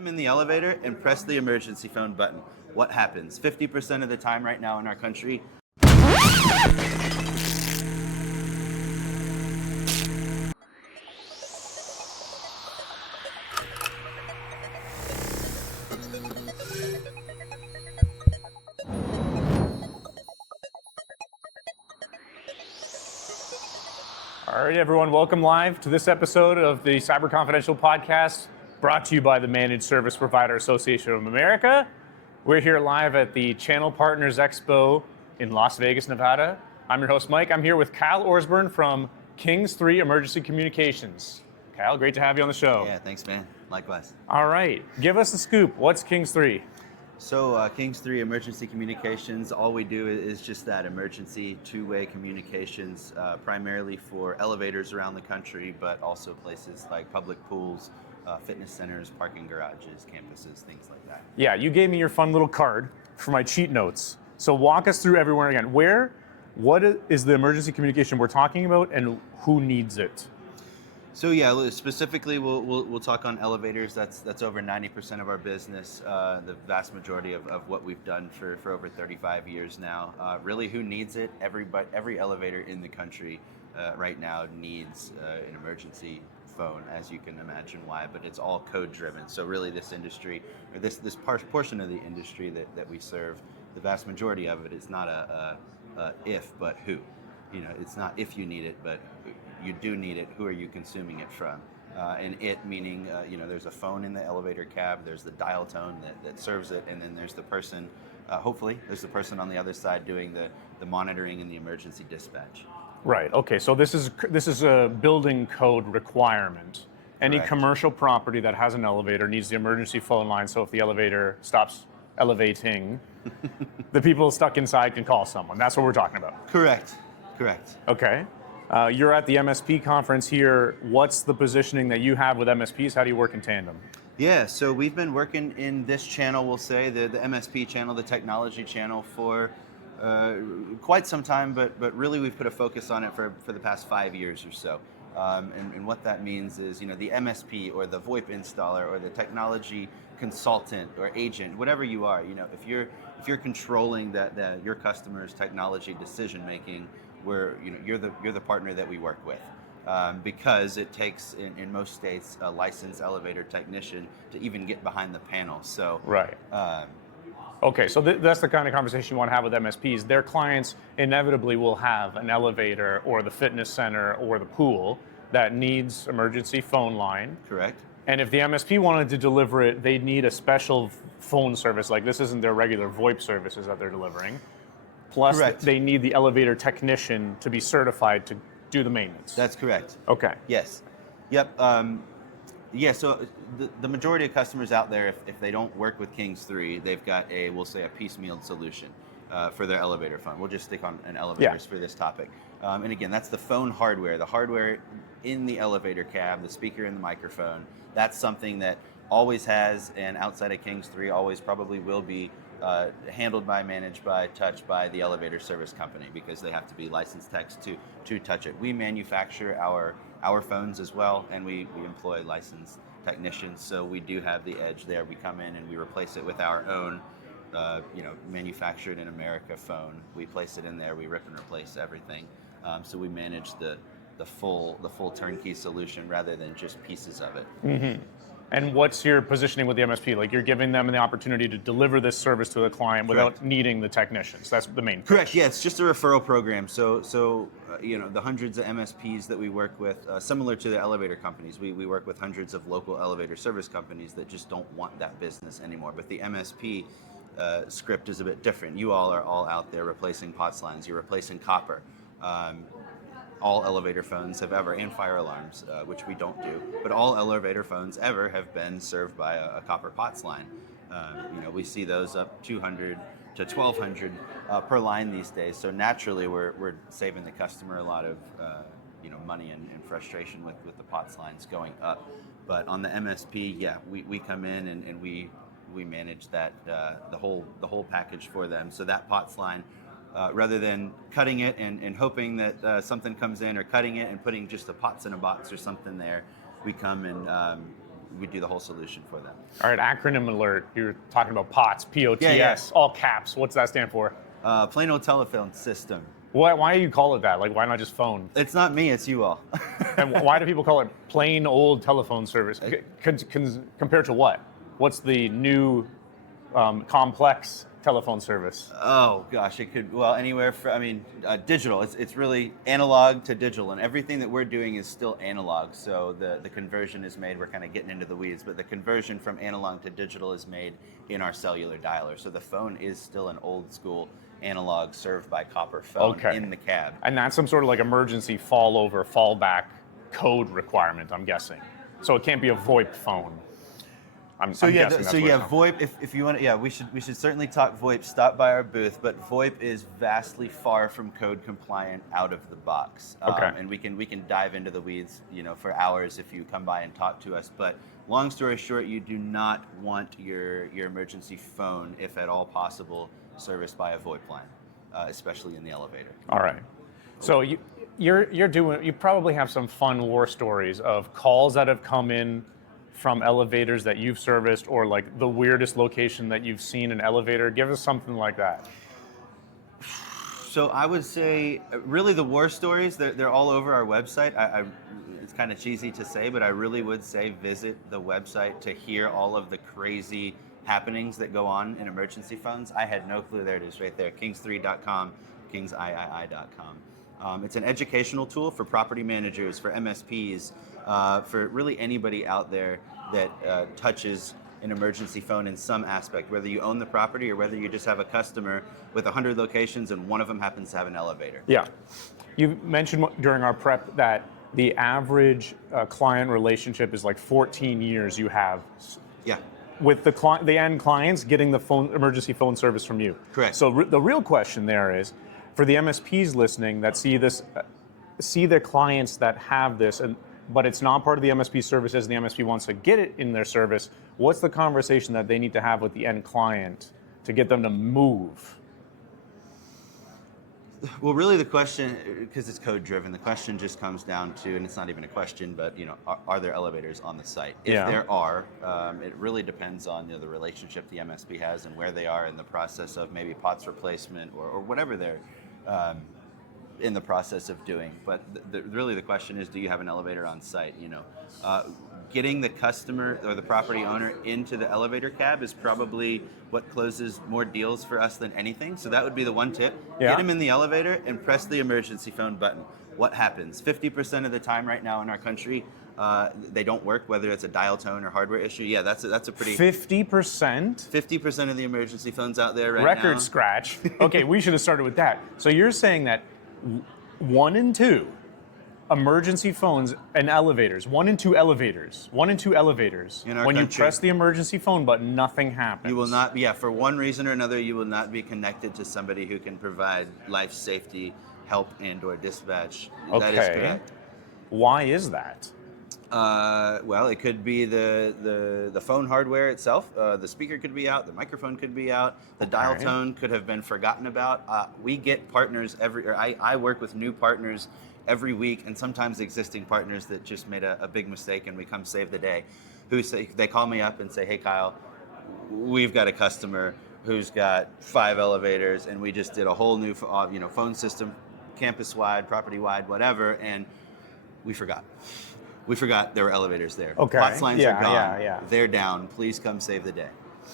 climb in the elevator and press the emergency phone button. What happens? 50% of the time right now in our country. All right, everyone, welcome live to this episode of the Cyber Confidential podcast, brought to you by the Managed Service Provider Association of America. We're here live at the Channel Partners Expo in Las Vegas, Nevada. I'm your host, Mike. I'm here with Kyle Orsburn from Kings 3 Emergency Communications. Kyle, great to have you on the show. Yeah, thanks, man. Likewise. All right, give us the scoop. What's Kings 3? So Kings 3 Emergency Communications, all we do is just that, emergency two-way communications, primarily for elevators around the country, but also places like public pools, fitness centers, parking garages, campuses, things like that. Yeah, you gave me your fun little card for my cheat notes. So walk us through everywhere again. What is the emergency communication we're talking about, and who needs it? So yeah, specifically we'll talk on elevators. That's over 90% of our business. The vast majority of what we've done for over 35 years now. Really, who needs it? Every elevator in the country right now needs an emergency phone, as you can imagine why. But it's all code driven. So really, this industry, or this portion of the industry that we serve, the vast majority of it is not a if, but who. You know, it's not if you need it, but you do need it. Who are you consuming it from? And it meaning, there's a phone in the elevator cab, there's the dial tone that serves it, and then there's the person, hopefully, there's the person on the other side doing the monitoring and the emergency dispatch. Right, okay, so this is a building code requirement. Any Correct. commercial property that has an elevator needs the emergency phone line, so if the elevator stops elevating, the people stuck inside can call someone. That's what we're talking about. Correct. Okay. You're at the MSP conference here. What's the positioning that you have with MSPs? How do you work in tandem? Yeah, so we've been working in this channel, we'll say, the MSP channel, the technology channel, for quite some time, but really we've put a focus on it for the past 5 years or so. And what that means is, the MSP or the VoIP installer or the technology consultant or agent, whatever you are, if you're controlling your customer's technology decision making, you're the partner that we work with, because it takes in most states a licensed elevator technician to even get behind the panel. So right. Okay, so that's the kind of conversation you want to have with MSPs. Their clients inevitably will have an elevator or the fitness center or the pool that needs emergency phone line. Correct. And if the MSP wanted to deliver it, they'd need a special phone service. Like, this isn't their regular VoIP services that they're delivering. Plus, correct. They need the elevator technician to be certified to do the maintenance. That's correct. Okay. Yes. Yep. So the majority of customers out there, if they don't work with Kings 3, they've got we'll say a piecemeal solution for their elevator phone. We'll just stick on an elevators for this topic. And again, that's the phone hardware. The hardware in the elevator cab, the speaker and the microphone, that's something that always has, and outside of Kings 3 always probably will be, handled by, managed by, touched by the elevator service company, because they have to be licensed techs to touch it. We manufacture our phones as well, and we employ licensed technicians, so we do have the edge there. We come in and we replace it with our own manufactured in America phone. We place it in there, we rip and replace everything. So we manage the full turnkey solution rather than just pieces of it. Mm-hmm. And what's your positioning with the MSP? Like, you're giving them the opportunity to deliver this service to the client without needing the technicians. That's the main. Correct. Yeah, it's just a referral program. So the hundreds of MSPs that we work with, similar to the elevator companies, we work with hundreds of local elevator service companies that just don't want that business anymore. But the MSP script is a bit different. You all are all out there replacing POTS lines. You're replacing copper. All elevator phones have ever, and fire alarms, which we don't do, but all elevator phones ever have been served by a copper POTS line. We see those up 200 to 1,200 per line these days. So naturally, we're saving the customer a lot of money and frustration with the POTS lines going up. But on the MSP, we come in and we manage that the whole package for them. So that POTS line, rather than cutting it and hoping that something comes in, or cutting it and putting just the POTS in a box or something there, we come and we do the whole solution for them. All right, acronym alert. You're talking about POTS, P-O-T-S, Yeah. all caps. What's that stand for? Plain old telephone system. Why do you call it that? Like, why not just phone? It's not me, it's you all. And why do people call it plain old telephone service? Compared to what? What's the new complex telephone service? Oh gosh, it could, well, anywhere from, digital. It's really analog to digital, and everything that we're doing is still analog. So the conversion is made, we're kind of getting into the weeds, but the conversion from analog to digital is made in our cellular dialer. So the phone is still an old school analog served by copper phone in the cab. And that's some sort of like emergency fallback code requirement, I'm guessing. So it can't be a VoIP phone. I'm guessing that's VoIP. If you want to, we should certainly talk VoIP. Stop by our booth, but VoIP is vastly far from code compliant out of the box. Okay. And we can dive into the weeds, for hours if you come by and talk to us. But long story short, you do not want your emergency phone, if at all possible, serviced by a VoIP line, especially in the elevator. All right. So you probably have some fun war stories of calls that have come in from elevators that you've serviced, or like the weirdest location that you've seen an elevator. Give us something like that. So I would say, really, the war stories, they're all over our website. It's kind of cheesy to say, but I really would say visit the website to hear all of the crazy happenings that go on in emergency phones. I had no clue. There it is right there, kings3.com, kingsiii.com. It's an educational tool for property managers, for MSPs, for really anybody out there that touches an emergency phone in some aspect, whether you own the property or whether you just have a customer with 100 locations and one of them happens to have an elevator. Yeah. You mentioned during our prep that the average client relationship is like 14 years you have. Yeah. With the end clients getting the emergency phone service from you. Correct. So the real question there is, for the MSPs listening that see their clients that have this, but it's not part of the MSP services, and the MSP wants to get it in their service, what's the conversation that they need to have with the end client to get them to move? Well, really the question, because it's code driven, the question just comes down to, and it's not even a question, but are there elevators on the site? If there are, it really depends on the relationship the MSP has and where they are in the process of maybe POTS replacement or whatever they're in the process of doing. But really the question is, do you have an elevator on site? Getting the customer or the property owner into the elevator cab is probably what closes more deals for us than anything. So that would be the one tip. Yeah. Get them in the elevator and press the emergency phone button. What happens? 50% of the time right now in our country, they don't work, whether it's a dial tone or hardware issue. Yeah, that's a pretty... 50%? 50% of the emergency phones out there right now. Record scratch. Okay, we should have started with that. So you're saying that 1 in 2 emergency phones and elevators, 1 in 2 elevators in our country, you press the emergency phone button, nothing happens. You will not, for one reason or another, you will not be connected to somebody who can provide life safety help and or dispatch. Okay. That is correct. Why is that? Well, it could be the phone hardware itself. The speaker could be out. The microphone could be out. The dial tone could have been forgotten about. We get partners I work with new partners every week, and sometimes existing partners that just made a big mistake, and we come save the day. They call me up and say, "Hey, Kyle, we've got a customer who's got 5 elevators, and we just did a whole new phone system, campus-wide, property-wide, whatever, and we forgot." We forgot there were elevators there. Okay. POTS lines are gone. Yeah. They're down. Please come save the day.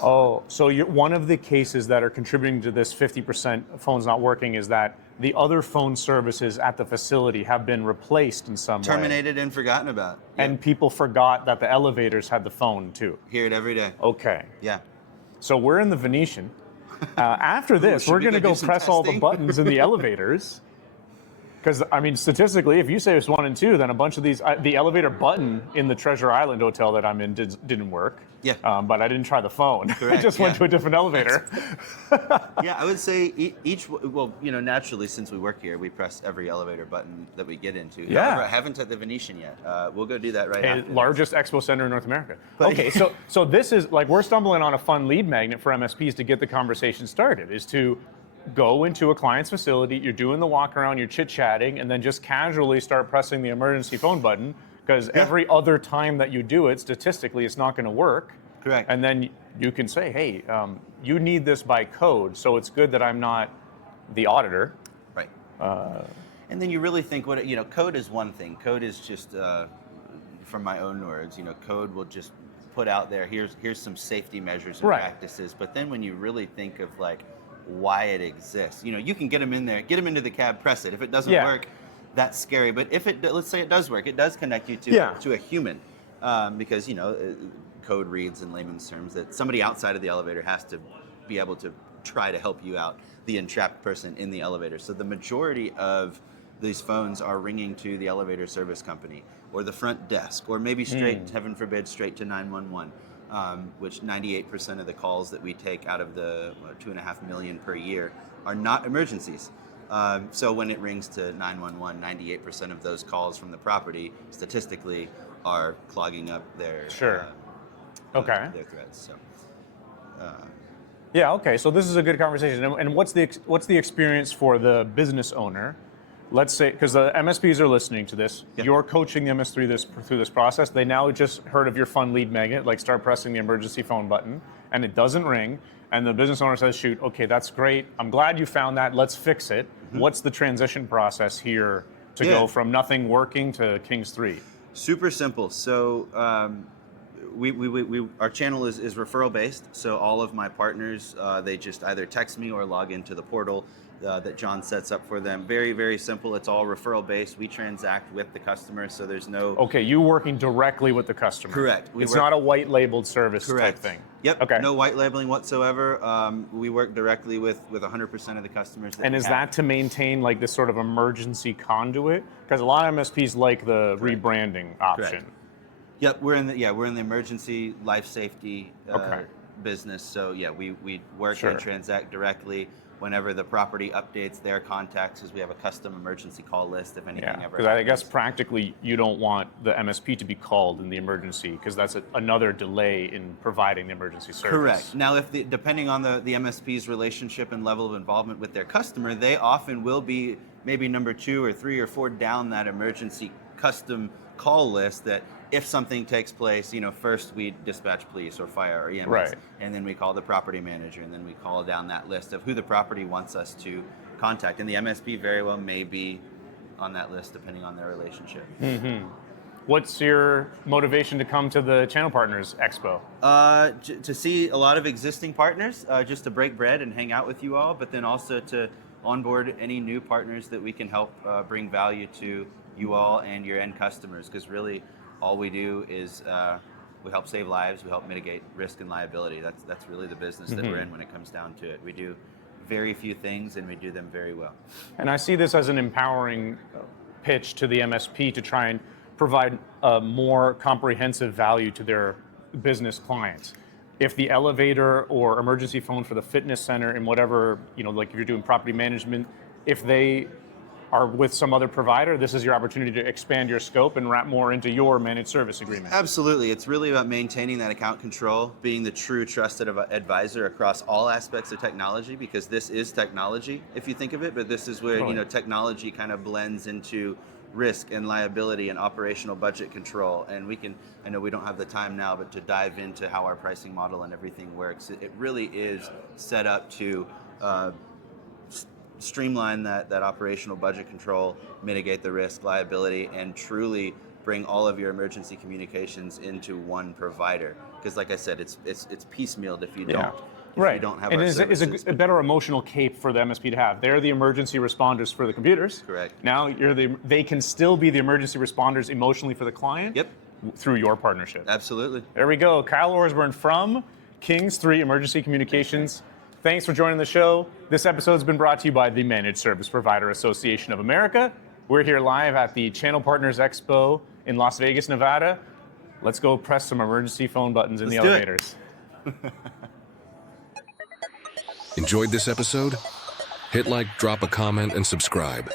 Oh, so one of the cases that are contributing to this 50% phones not working is that the other phone services at the facility have been replaced in some way. Terminated and forgotten about. Yep. And people forgot that the elevators had the phone too. Hear it every day. Okay. Yeah. So we're in the Venetian. After this, we're going to go press all the buttons in the elevators. Because, statistically, if you say it's 1 and 2, then a bunch of these, the elevator button in the Treasure Island hotel that I'm in didn't work. Yeah. But I didn't try the phone. Correct, I just went to a different elevator. Yeah, I would say naturally, since we work here, we press every elevator button that we get into. Yeah. However, I haven't at the Venetian yet. We'll go do that right after. Largest expo center in North America. Okay, so this is, we're stumbling on a fun lead magnet for MSPs to get the conversation started, is to go into a client's facility, you're doing the walk around, you're chit-chatting, and then just casually start pressing the emergency phone button, because every other time that you do it, statistically, it's not going to work. Correct. And then you can say, hey, you need this by code, so it's good that I'm not the auditor. Right. And then you really think, code is one thing. Code is just, from my own words, code will just put out there, here's some safety measures and practices. But then when you really think of like why it exists, you can get them in there, get them into the cab, press it. If it doesn't work, that's scary. But if let's say it does work, it does connect you to a human, because code reads in layman's terms that somebody outside of the elevator has to be able to try to help you out, the entrapped person in the elevator. So the majority of these phones are ringing to the elevator service company or the front desk, or maybe straight, heaven forbid, straight to 911, which 98% of the calls that we take out of the 2.5 million per year are not emergencies. So when it rings to 911, 98% of those calls from the property statistically are clogging up their their threads. So. Yeah. Okay. So this is a good conversation. And what's the experience for the business owner? Let's say, because the MSPs are listening to this, you're coaching them through this process. They now just heard of your fun lead magnet, like start pressing the emergency phone button, and it doesn't ring. And the business owner says, shoot, okay, that's great. I'm glad you found that. Let's fix it. What's the transition process here to go from nothing working to Kings 3? Super simple. So our channel is referral based. So all of my partners, they just either text me or log into the portal that John sets up for them. Very, very simple. It's all referral based. We transact with the customer, so there's no... Okay, you working directly with the customer. Correct. It's not a white labeled service type thing. Yep. Okay. No white labeling whatsoever. We work directly with 100% of the customers. And is that to maintain like this sort of emergency conduit? Because a lot of MSPs like the rebranding option. Correct. Yep, we're in the emergency life safety business. So we work and transact directly. Whenever the property updates their contacts, because we have a custom emergency call list if anything ever happens. Because I guess practically you don't want the MSP to be called in the emergency, because that's another delay in providing the emergency service. Correct. Now, depending on the MSP's relationship and level of involvement with their customer, they often will be maybe number 2 or 3 or 4 down that emergency custom call list that if something takes place, first we dispatch police or fire or EMS, and then we call the property manager, and then we call down that list of who the property wants us to contact. And the MSP very well may be on that list depending on their relationship. Mm-hmm. What's your motivation to come to the Channel Partners Expo? To see a lot of existing partners, just to break bread and hang out with you all, but then also to onboard any new partners that we can help bring value to you all and your end customers, because really all we do is we help save lives, we help mitigate risk and liability. That's really the business that we're in when it comes down to it. We do very few things and we do them very well. And I see this as an empowering pitch to the MSP to try and provide a more comprehensive value to their business clients. If the elevator or emergency phone for the fitness center and whatever, like if you're doing property management, if they are with some other provider, this is your opportunity to expand your scope and wrap more into your managed service agreement. Absolutely. It's really about maintaining that account control, being the true trusted advisor across all aspects of technology, because this is technology, if you think of it, but this is where technology kind of blends into risk and liability and operational budget control. And I know we don't have the time now, but to dive into how our pricing model and everything works, it really is set up to streamline that operational budget control, mitigate the risk, liability, and truly bring all of your emergency communications into one provider. Because like I said, it's piecemealed if you don't. If you don't have our services. And is a better emotional cape for the MSP to have. They're the emergency responders for the computers. Correct. Now they can still be the emergency responders emotionally for the client. Yep. Through your partnership. Absolutely. There we go. Kyle Orsburn from Kings 3 Emergency Communications. Thanks for joining the show. This episode's been brought to you by the Managed Service Provider Association of America. We're here live at the Channel Partners Expo in Las Vegas, Nevada. Let's go press some emergency phone buttons in the elevators. Enjoyed this episode? Hit like, drop a comment, and subscribe.